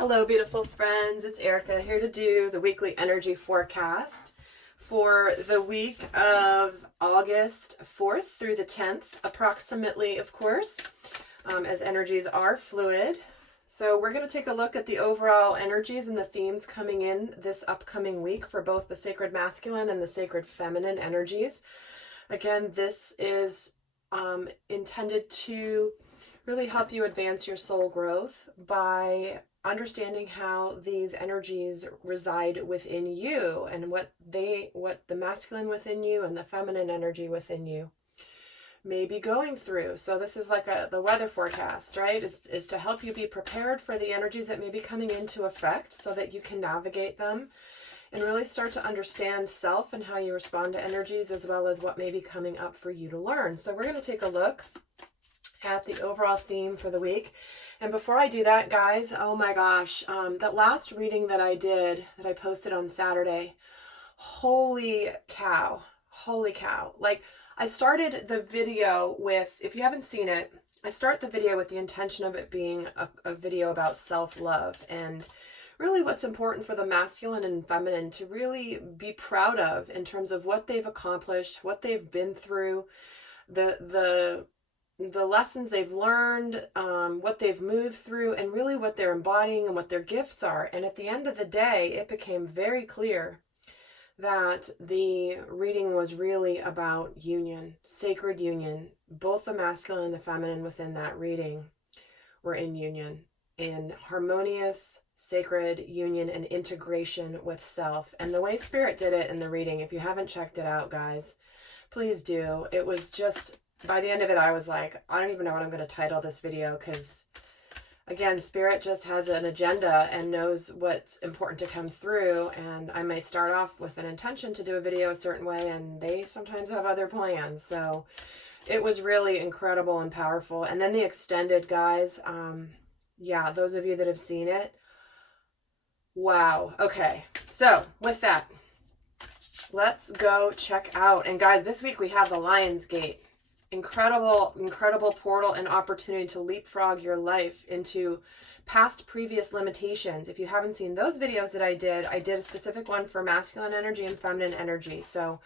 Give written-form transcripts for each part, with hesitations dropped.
Hello, beautiful friends. It's Erika here to do the weekly energy forecast for the week of August 4th through the 10th, approximately, of course, as energies are fluid. So we're going to take a look at the overall energies and the themes coming in this upcoming week for both the sacred masculine and the sacred feminine energies. Again, this is intended to really help you advance your soul growth by understanding how these energies reside within you and what the masculine within you and the feminine energy within you may be going through. So this is like the weather forecast, right? Is to help you be prepared for the energies that may be coming into effect so that you can navigate them and really start to understand self and how you respond to energies, as well as what may be coming up for you to learn. So we're going to take a look at the overall theme for the week. And before I do that, guys, oh my gosh, that last reading that I did, that I posted on Saturday, holy cow. Like, I started the video with, if you haven't seen it, I start the video with the intention of it being a video about self-love and really what's important for the masculine and feminine to really be proud of in terms of what they've accomplished, what they've been through, the lessons they've learned, what they've moved through, and really what they're embodying and what their gifts are. And at the end of the day, it became very clear that the reading was really about union, sacred union. Both the masculine and the feminine within that reading were in union, in harmonious, sacred union and integration with self. And the way Spirit did it in the reading, if you haven't checked it out, guys, please do. It was just, by the end of it, I was like, I don't even know what I'm going to title this video, because again, Spirit just has an agenda and knows what's important to come through. And I may start off with an intention to do a video a certain way, and they sometimes have other plans. So it was really incredible and powerful. And then the extended, guys, yeah, those of you that have seen it, wow. Okay, so with that, let's go check out. And guys, this week we have the Lionsgate. Incredible portal and opportunity to leapfrog your life into past previous limitations. If you haven't seen those videos that I did a specific one for masculine energy and feminine energy. So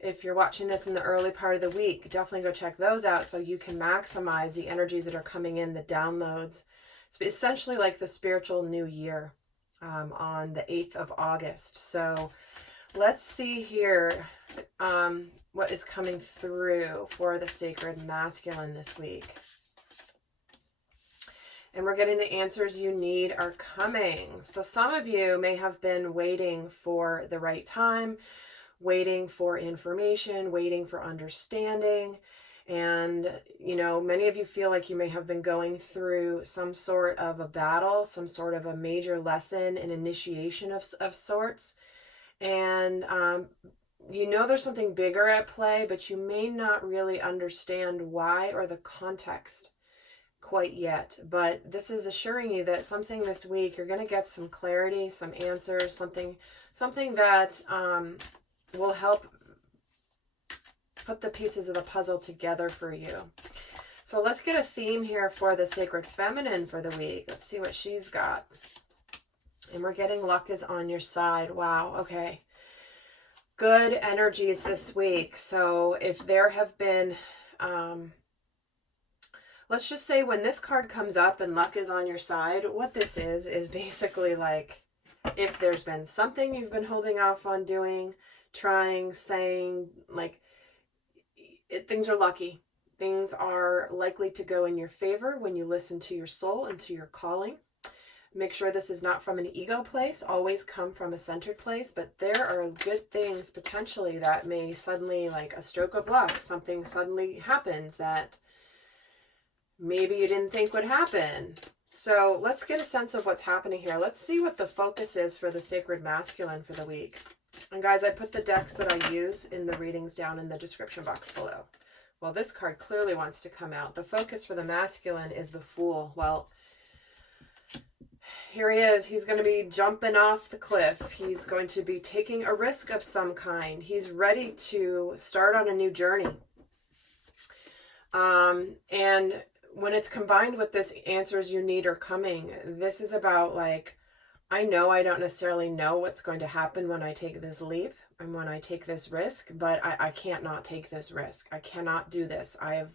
if you're watching this in the early part of the week, definitely go check those out so you can maximize the energies that are coming in, the downloads. It's essentially like the spiritual new year on the 8th of August. So let's see here what is coming through for the sacred masculine this week. And we're getting the answers you need are coming. So some of you may have been waiting for the right time, waiting for information, waiting for understanding. And, you know, many of you feel like you may have been going through some sort of a battle, some sort of a major lesson, an initiation of sorts. And, you know there's something bigger at play, but you may not really understand why or the context quite yet. But this is assuring you that something this week, you're going to get some clarity, some answers, something that will help put the pieces of the puzzle together for you. So let's get a theme here for the sacred feminine for the week. Let's see what she's got. And we're getting luck is on your side. Wow, okay. Good energies this week. So if there have been, let's just say when this card comes up and luck is on your side, what this is basically like, if there's been something you've been holding off on doing, trying, saying, like, things are lucky. Things are likely to go in your favor when you listen to your soul and to your calling. Make sure this is not from an ego place. Always come from a centered place. But there are good things potentially that may suddenly, like a stroke of luck, something suddenly happens that maybe you didn't think would happen. So let's get a sense of what's happening here. Let's see what the focus is for the sacred masculine for the week. And guys, I put the decks that I use in the readings down in the description box below. Well, this card clearly wants to come out. The focus for the masculine is the Fool. Well, here he is. He's going to be jumping off the cliff. He's going to be taking a risk of some kind. He's ready to start on a new journey. And when it's combined with this answers you need are coming, this is about like, I know I don't necessarily know what's going to happen when I take this leap and when I take this risk, but I can't not take this risk. I cannot do this. I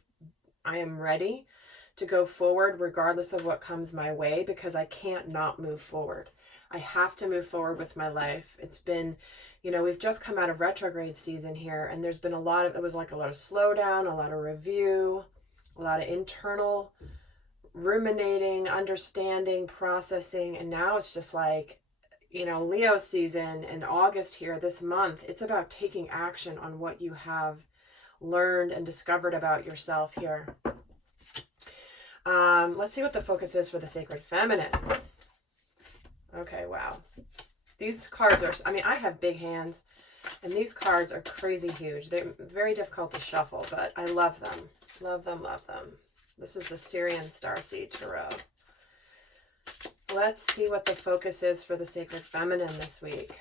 am ready to go forward regardless of what comes my way, because I can't not move forward. I have to move forward with my life. It's been, you know, we've just come out of retrograde season here, and there's been a lot of slowdown, a lot of review, a lot of internal ruminating, understanding, processing, and now it's just like, you know, Leo season and August here this month, it's about taking action on what you have learned and discovered about yourself here. Let's see what the focus is for the sacred feminine. Okay, wow. These cards are, I mean, I have big hands, and these cards are crazy huge. They're very difficult to shuffle, but I love them. Love them, love them. This is the Syrian Starseed Tarot. Let's see what the focus is for the sacred feminine this week.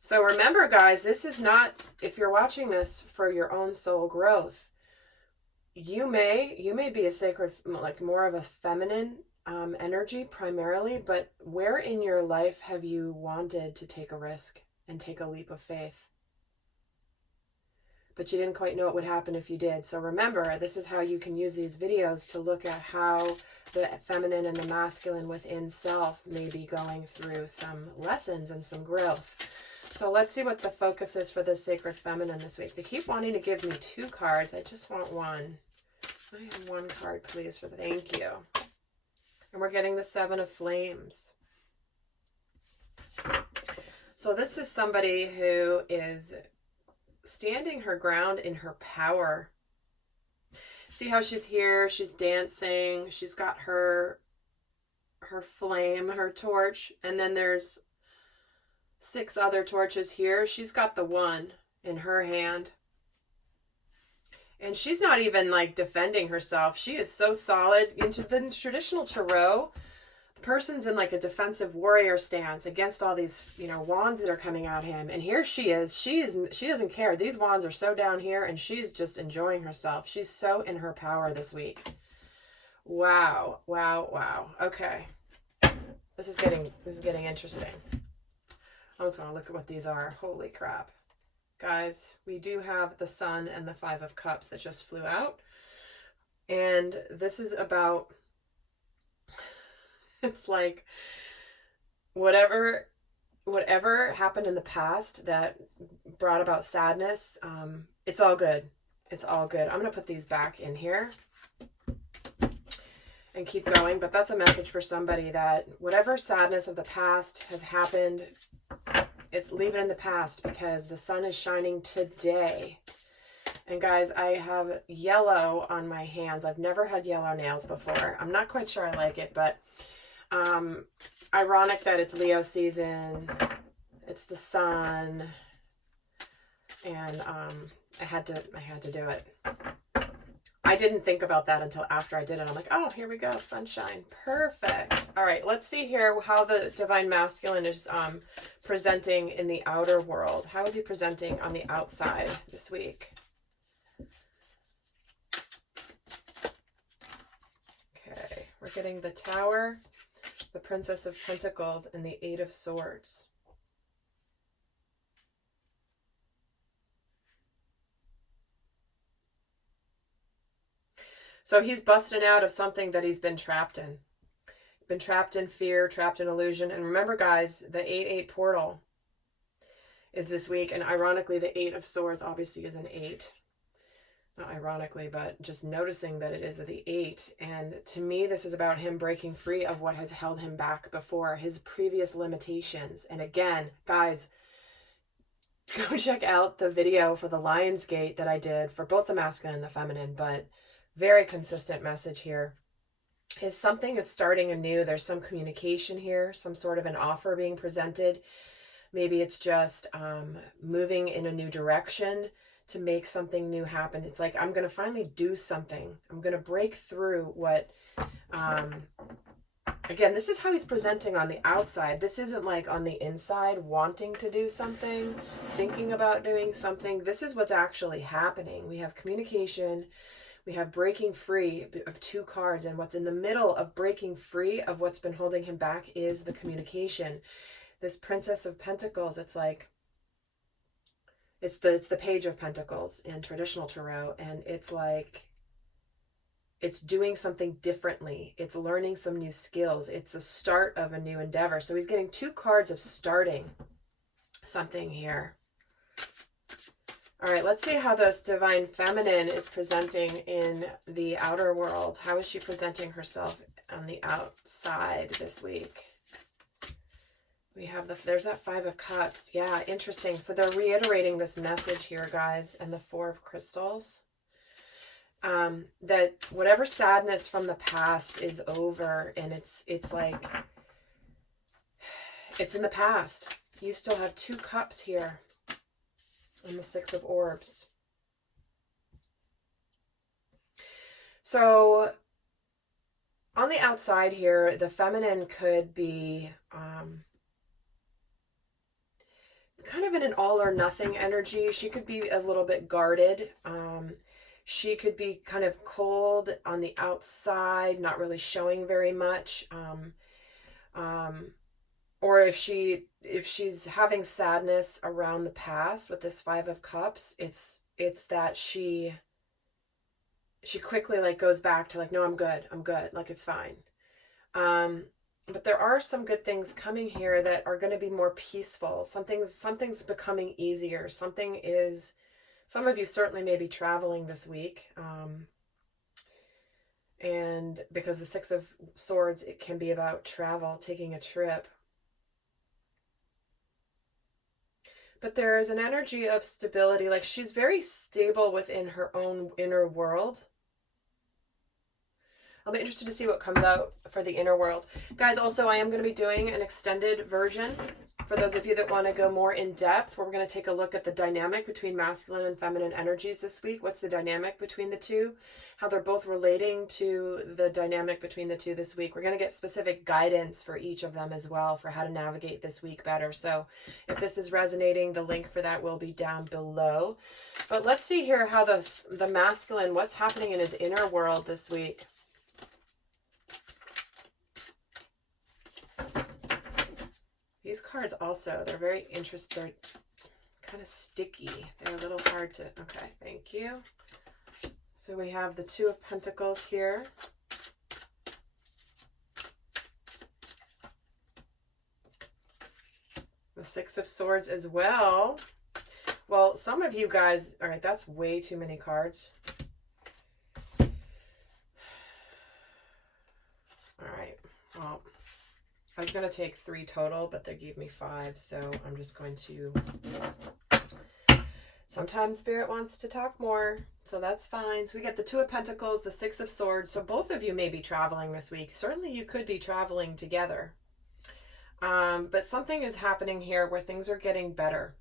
So remember, guys, this is not, if you're watching this for your own soul growth, you may be a sacred, like more of a feminine energy primarily, but where in your life have you wanted to take a risk and take a leap of faith? But you didn't quite know what would happen if you did. So remember, this is how you can use these videos to look at how the feminine and the masculine within self may be going through some lessons and some growth. So let's see what the focus is for the sacred feminine this week. They keep wanting to give me 2 cards. I just want 1. I have 1 card, please, for the thank you. And we're getting the 7 of Flames. So this is somebody who is standing her ground in her power. See how she's here, she's dancing, she's got her flame, her torch, and then there's 6 other torches here. She's got the 1 in her hand. And she's not even like defending herself. She is so solid. Into the traditional tarot, the person's in like a defensive warrior stance against all these, you know, wands that are coming at him. And here she is. She doesn't care. These wands are so down here, and she's just enjoying herself. She's so in her power this week. Wow. Wow. Wow. Okay. This is getting interesting. I just want to look at what these are. Holy crap. Guys, we do have the Sun and the 5 of Cups that just flew out. And this is about, it's like whatever happened in the past that brought about sadness, it's all good. It's all good. I'm going to put these back in here and keep going. But that's a message for somebody that whatever sadness of the past has happened, it's leave it in the past, because the sun is shining today. And guys, I have yellow on my hands. I've never had yellow nails before. I'm not quite sure I like it, but ironic that it's Leo season. It's the sun, and I had to do it. I didn't think about that until after I did it. I'm like, oh, here we go, sunshine, perfect. All right, let's see here how the divine masculine is presenting in the outer world. How is he presenting on the outside this week? Okay, we're getting the Tower, the Princess of Pentacles, and the 8 of Swords. So he's busting out of something that he's been trapped in. Been trapped in fear, trapped in illusion. And remember, guys, the 8-8 portal is this week. And ironically, the 8 of Swords obviously is an 8. Not ironically, but just noticing that it is the 8. And to me, this is about him breaking free of what has held him back before, his previous limitations. And again, guys, go check out the video for the Lionsgate that I did for both the masculine and the feminine, but very consistent message here is something is starting anew. There's some communication here, some sort of an offer being presented. Maybe it's just moving in a new direction to make something new happen. It's like, I'm going to finally do something. I'm going to break through what, again, this is how he's presenting on the outside. This isn't like on the inside wanting to do something, thinking about doing something. This is what's actually happening. We have communication. We have breaking free of 2 cards, and what's in the middle of breaking free of what's been holding him back is the communication. This Princess of Pentacles, it's like, it's the Page of Pentacles in traditional tarot, and it's like, it's doing something differently. It's learning some new skills. It's the start of a new endeavor. So he's getting 2 cards of starting something here. All right, let's see how this Divine Feminine is presenting in the outer world. How is she presenting herself on the outside this week? We have there's that 5 of Cups. Yeah, interesting. So they're reiterating this message here, guys, and the 4 of Crystals. That whatever sadness from the past is over, and it's like, it's in the past. You still have 2 cups here. And the 6 of Orbs. So on the outside here, the feminine could be kind of in an all or nothing energy. She could be a little bit guarded. She could be kind of cold on the outside, not really showing very much. Or if she's having sadness around the past with this 5 of Cups, it's that she quickly like goes back to like, no, I'm good, like it's fine. But there are some good things coming here that are going to be more peaceful. Something's becoming easier. Some of you certainly may be traveling this week. And because the 6 of Swords, it can be about travel, taking a trip. But there is an energy of stability. Like she's very stable within her own inner world. I'll be interested to see what comes out for the inner world. Guys, also, I am going to be doing an extended version for those of you that want to go more in depth, where we're going to take a look at the dynamic between masculine and feminine energies this week. What's the dynamic between the two? How they're both relating to the dynamic between the two this week. We're going to get specific guidance for each of them as well for how to navigate this week better. So if this is resonating, the link for that will be down below. But let's see here how the masculine, what's happening in his inner world this week. These cards also, they're very interesting. They're kind of sticky. They're a little hard to, okay, thank you. So we have the 2 of Pentacles here. The 6 of Swords as well. Well, some of you guys, all right, that's way too many cards. All right, well, I was going to take 3 total, but they gave me 5, so I'm just going to... Sometimes Spirit wants to talk more, so that's fine. So we get the 2 of Pentacles, the 6 of Swords. So both of you may be traveling this week. Certainly you could be traveling together. But something is happening here where things are getting better.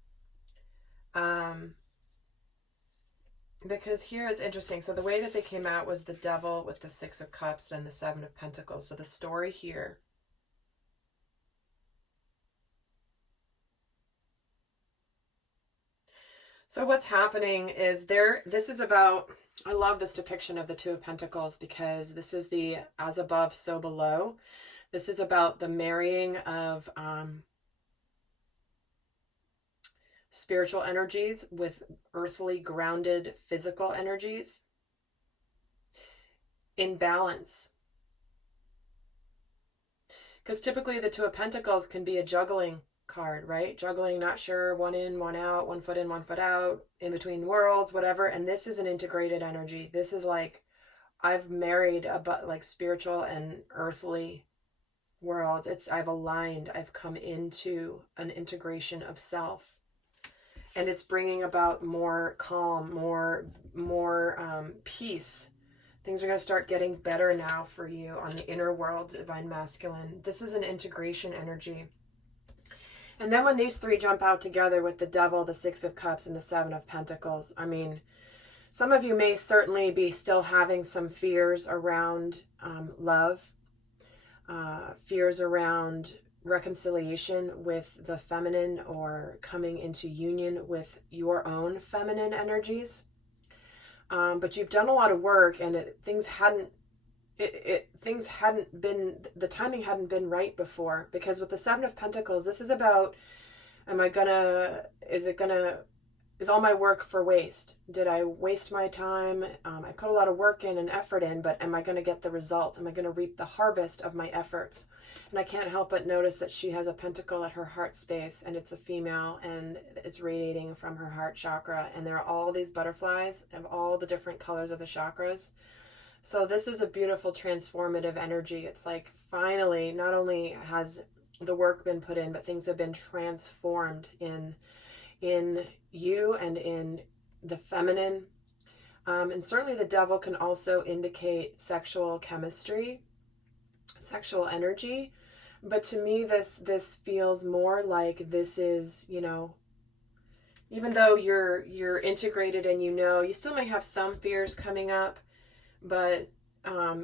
Because here it's interesting. So the way that they came out was the Devil with the 6 of Cups, then the 7 of Pentacles. So the story here... So what's happening is this is about, I love this depiction of the 2 of Pentacles because this is the as above, so below. This is about the marrying of spiritual energies with earthly grounded physical energies in balance. Because typically the 2 of Pentacles can be a juggling card, right? Juggling, not sure, one in, one out, one foot in, one foot out, in between worlds, whatever. And this is an integrated energy. This is like, I've married like spiritual and earthly worlds. I've aligned, I've come into an integration of self. And it's bringing about more calm, more peace. Things are going to start getting better now for you on the inner world, Divine Masculine. This is an integration energy. And then when these 3 jump out together with the Devil, the 6 of Cups, and the 7 of Pentacles, I mean, some of you may certainly be still having some fears around love, fears around reconciliation with the feminine or coming into union with your own feminine energies. But you've done a lot of work, and things hadn't been, the timing hadn't been right before, because with the Seven of Pentacles, this is about, is all my work for waste? Did I waste my time? I put a lot of work in and effort in, but am I going to get the results? Am I going to reap the harvest of my efforts? And I can't help but notice that she has a pentacle at her heart space, and it's a female, and it's radiating from her heart chakra. And there are all these butterflies of all the different colors of the chakras. So this is a beautiful transformative energy. It's like, finally, not only has the work been put in, but things have been transformed in you and in the feminine. And certainly the devil can also indicate sexual chemistry, sexual energy. But to me, this feels more like this is, you know, even though you're integrated and you still may have some fears coming up, but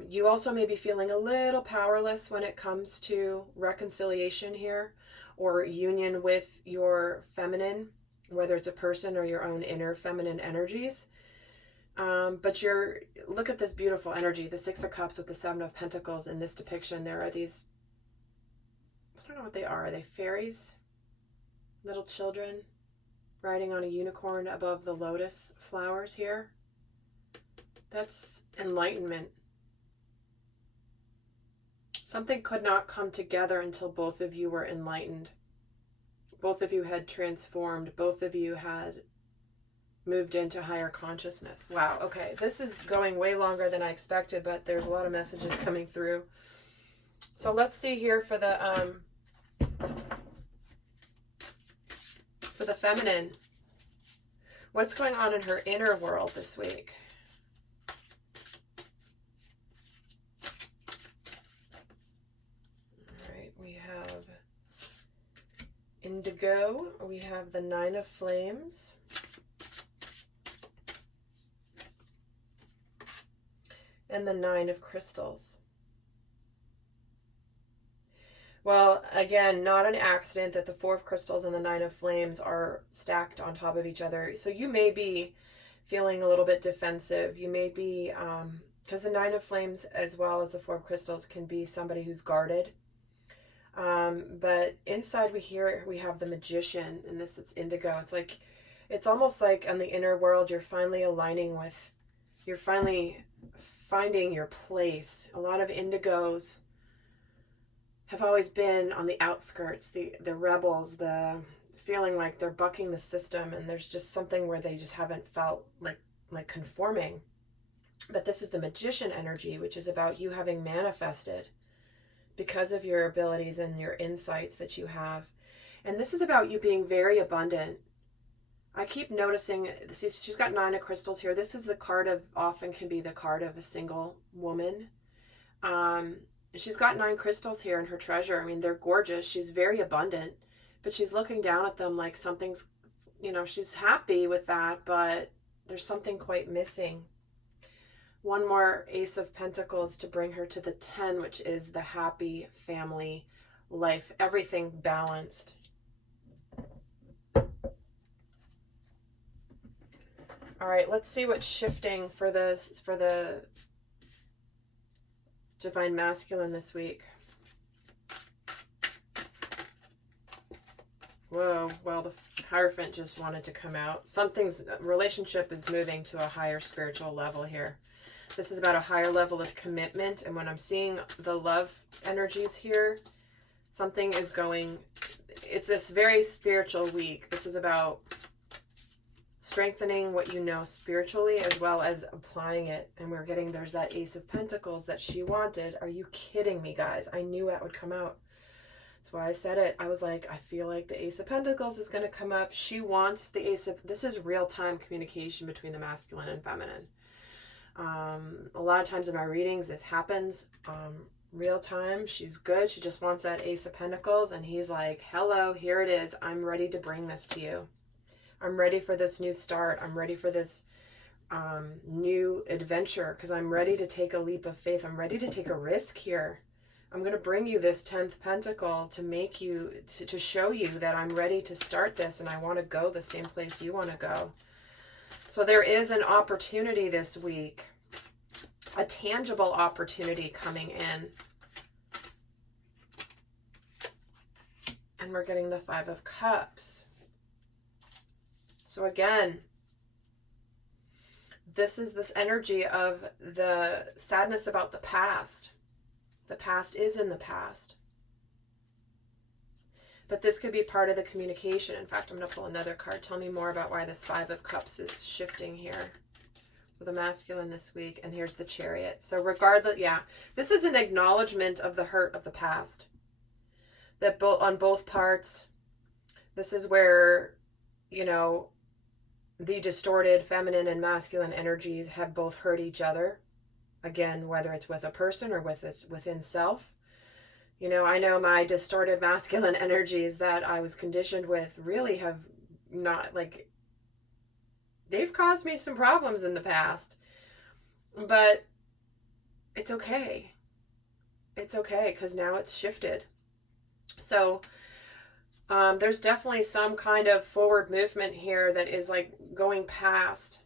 you also may be feeling a little powerless when it comes to reconciliation here, or union with your feminine, whether it's a person or your own inner feminine energies. But look at this beautiful energy, the Six of Cups with the Seven of Pentacles in this depiction. There are these, I don't know what they are. Are they fairies? Little children riding on a unicorn above the lotus flowers here. That's enlightenment. Something could not come together until both of you were enlightened. Both of you had transformed. Both of you had moved into higher consciousness. Wow, okay. This is going way longer than I expected, but there's a lot of messages coming through. So let's see here for the feminine. What's going on in her inner world this week? Indigo, we have the Nine of Flames, and the Nine of Crystals. Well, again, not an accident that the Four of Crystals and the Nine of Flames are stacked on top of each other. So you may be feeling a little bit defensive. You may be, because the Nine of Flames as well as the Four of Crystals can be somebody who's guarded. But inside we have the Magician, and it's indigo. It's like, it's almost like on the inner world, you're finally aligning with, you're finally finding your place. A lot of indigos have always been on the outskirts, the rebels, the feeling like they're bucking the system, and there's just something where they just haven't felt like conforming. But this is the Magician energy, which is about you having manifested because of your abilities and your insights that you have. And this is about you being very abundant. I keep noticing, see, she's got Nine of Crystals here. This is the card of, often can be the card of a single woman. She's got 9 crystals here in her treasure. I mean, they're gorgeous. She's very abundant, but she's looking down at them like something's, you know, she's happy with that, but there's something quite missing. One more Ace of Pentacles to bring her to the 10, which is the happy family life, everything balanced. All right, let's see what's shifting for the Divine Masculine this week. Whoa, well, the Hierophant just wanted to come out. Relationship is moving to a higher spiritual level here. This is about a higher level of commitment. And when I'm seeing the love energies here, something is going, it's this very spiritual week. This is about strengthening what you know spiritually as well as applying it. And there's that Ace of Pentacles that she wanted. Are you kidding me, guys? I knew that would come out. That's why I said it. I was like, I feel like the Ace of Pentacles is going to come up. She wants the this is real-time communication between the masculine and feminine. A lot of times in my readings, this happens real time. She's good. She just wants that Ace of Pentacles. And he's like, hello, here it is. I'm ready to bring this to you. I'm ready for this new start. I'm ready for this new adventure because I'm ready to take a leap of faith. I'm ready to take a risk here. I'm going to bring you this 10th pentacle to make you, to show you that I'm ready to start this and I want to go the same place you want to go. So there is an opportunity this week, a tangible opportunity coming in. And we're getting the Five of Cups. So again, this is this energy of the sadness about the past. The past is in the past. But this could be part of the communication. In fact, I'm going to pull another card. Tell me more about why this Five of Cups is shifting here with the masculine this week. And here's the Chariot. So regardless, yeah, this is an acknowledgement of the hurt of the past. That on both parts, this is where, you know, the distorted feminine and masculine energies have both hurt each other. Again, whether it's with a person or within self. You know, I know my distorted masculine energies that I was conditioned with really have not, like, they've caused me some problems in the past. But it's okay. It's okay, because now it's shifted. So there's definitely some kind of forward movement here that is like going past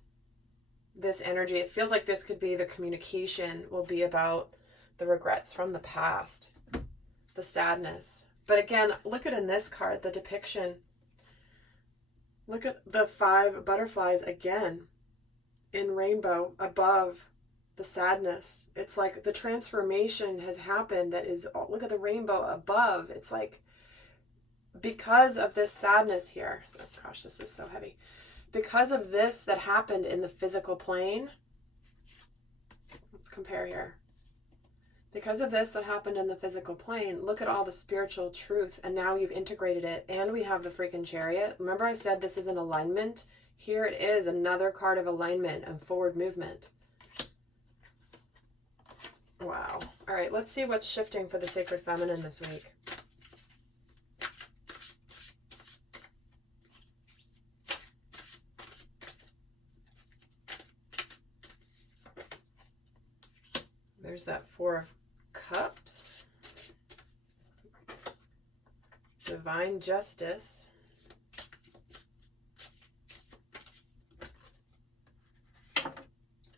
this energy. It feels like this could be the communication will be about the regrets from the past, the sadness. But again, look at in this card, the depiction. Look at the 5 butterflies again in rainbow above the sadness. It's like the transformation has happened that is, look at the rainbow above. It's like because of this sadness here. So, gosh, this is so heavy. Because of this that happened in the physical plane. Let's compare here. Because of this that happened in the physical plane, look at all the spiritual truth, and now you've integrated it, and we have the freaking Chariot. Remember I said this is an alignment? Here it is, another card of alignment and forward movement. Wow. All right, let's see what's shifting for the Sacred Feminine this week. There's that 4 of Cups. Divine Justice.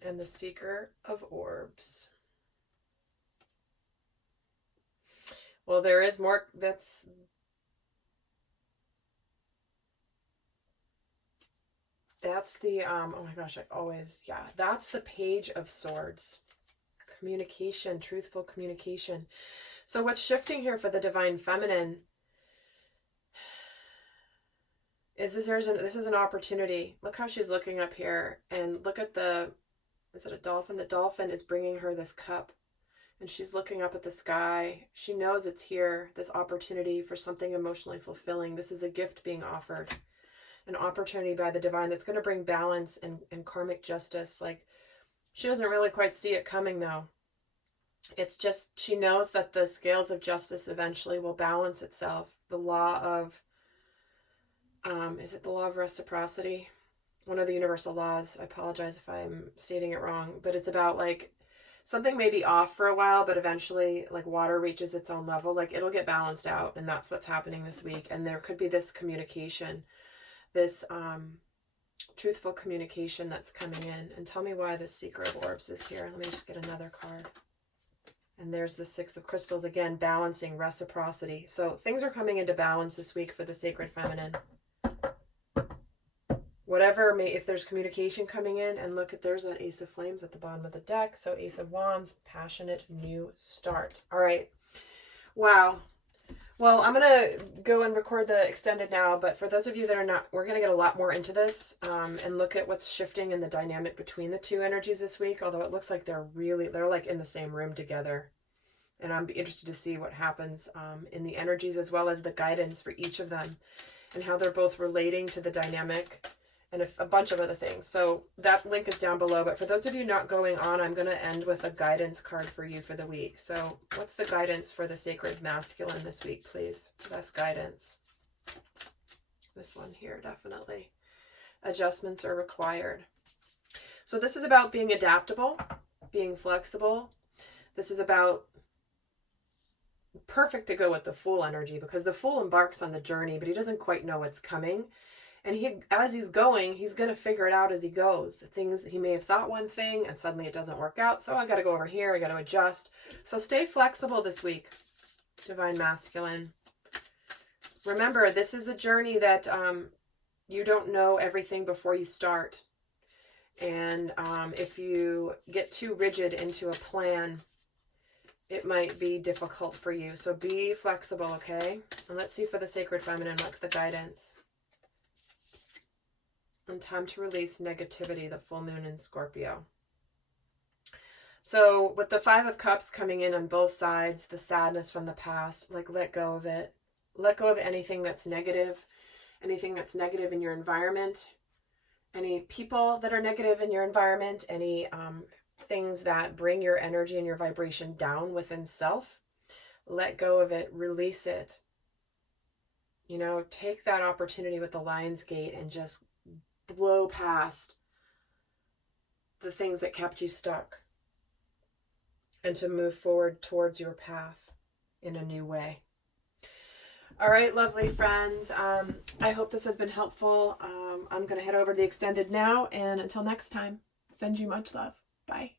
And the Seeker of Orbs. Well, there is more. That's the, oh my gosh, that's the Page of Swords. Communication, truthful communication. So what's shifting here for the Divine Feminine is this is an opportunity. Look how she's looking up here, and look at is it a dolphin? The dolphin is bringing her this cup. And she's looking up at the sky. She knows it's here, this opportunity for something emotionally fulfilling. This is a gift being offered. An opportunity by the divine that's going to bring balance and karmic justice. Like, she doesn't really quite see it coming, though. It's just, she knows that the scales of justice eventually will balance itself. The law of, is it the law of reciprocity? One of the universal laws. I apologize if I'm stating it wrong. But it's about, like, something may be off for a while, but eventually, like, water reaches its own level. Like, it'll get balanced out, and that's what's happening this week. And there could be this communication, this truthful communication that's coming in. And tell me why the Seeker of Orbs is here. Let me just get another card. And there's the 6 of Crystals again, balancing, reciprocity. So things are coming into balance this week for the Sacred Feminine. Whatever if there's communication coming in, and look at, there's that Ace of Flames at the bottom of the deck. So Ace of Wands, passionate new start. All right. Wow. Well, I'm going to go and record the extended now, but for those of you that are not, we're going to get a lot more into this and look at what's shifting in the dynamic between the two energies this week, although it looks like they're like in the same room together. And I'm interested to see what happens in the energies as well as the guidance for each of them and how they're both relating to the dynamic and a bunch of other things. So that link is down below. But for those of you not going on, I'm going to end with a guidance card for you for the week. So what's the guidance for the Sacred Masculine this week, please? Best guidance. This one here, definitely. Adjustments are required. So this is about being adaptable, being flexible. This is about perfect to go with the Fool energy, because the Fool embarks on the journey, but he doesn't quite know what's coming. And as he's going, he's going to figure it out as he goes. The things he may have thought one thing and suddenly it doesn't work out. So I got to go over here. I got to adjust. So stay flexible this week, Divine Masculine. Remember, this is a journey that you don't know everything before you start. And if you get too rigid into a plan, it might be difficult for you. So be flexible, okay? And let's see for the Sacred Feminine, what's the guidance? And time to release negativity, the full moon in Scorpio. So with the Five of Cups coming in on both sides, the sadness from the past, like let go of it. Let go of anything that's negative in your environment, any people that are negative in your environment, any things that bring your energy and your vibration down within self. Let go of it, release it. You know, take that opportunity with the Lionsgate and just blow past the things that kept you stuck and to move forward towards your path in a new way. All right, lovely friends. I hope this has been helpful. I'm going to head over to the extended now, and until next time, send you much love. Bye.